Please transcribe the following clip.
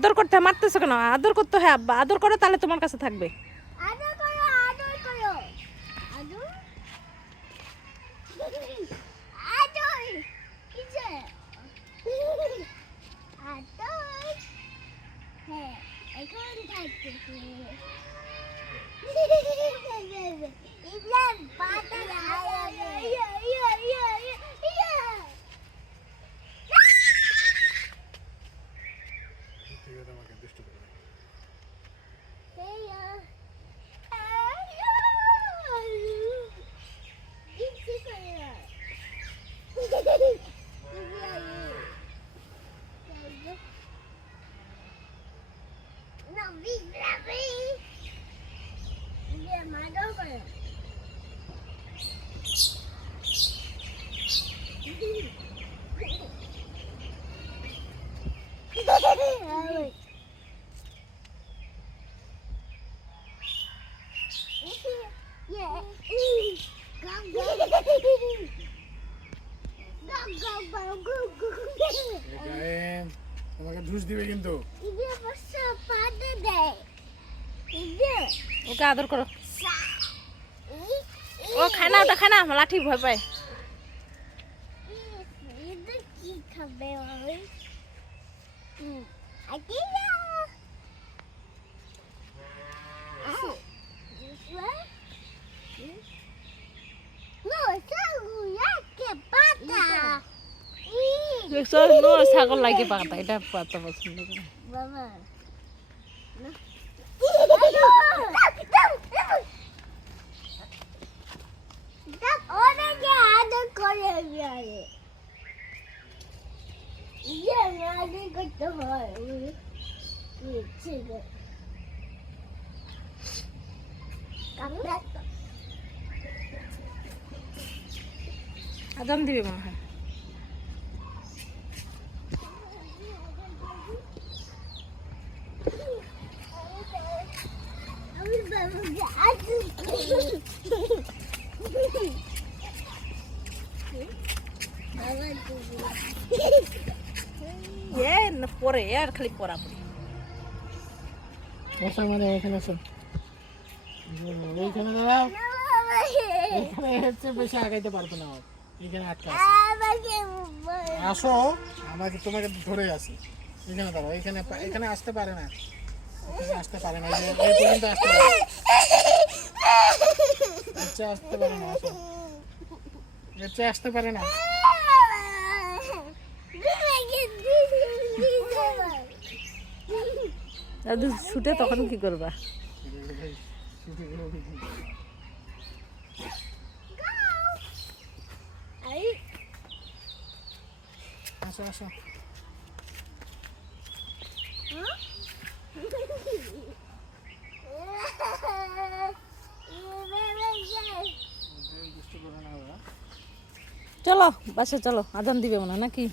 আদর করতে হয়, মারতেছো কেন? আদর করতে হয় আব্বা, আদর করো তাহলে তোমার কাছে থাকবে। আদর করো, আদর করো। আদর আদর কিসে? আদর হ্যাঁ, এখন থাকতেছে। ইবলাম পাতা ইয়া ইয়া ইয়া ইয়া ঠিক আছে আমাকে দুষ্ট করে তোমাকে ধুস দিবে কিন্তু। ওকে আদর করো। ও খায় না, ওটা খায় না, লাঠি ভয় পায়। কি খাবে ছাগল লাগে পাতা, এটা পাতা পছন্দ করে। বাবা আদর করে আদর করতে হয়। আজান দিবে মনে হয়। পরে আর খালি পড়া পড়ি। মানে এখানে আসো, এইখানে দাঁড়াও। এখানে হচ্ছে বেশি আগাইতে পারবো না, এখানে আটকা আছে। আসো, আমাকে তোমাকে ধরে আসি। এখানে দাঁড়াও, এখানে এখানে আসতে পারে না, এখানে আসতে পারে না, এই পর্যন্ত আসতে পারে না। আচ্ছা আসতে পারে না, আসো। আচ্ছা আসতে পারে না। দাদু ছুটে তখন কি করবা? আসো আসো। চলো বাসে চলো, আজান দিবে মনে হয় নাকি?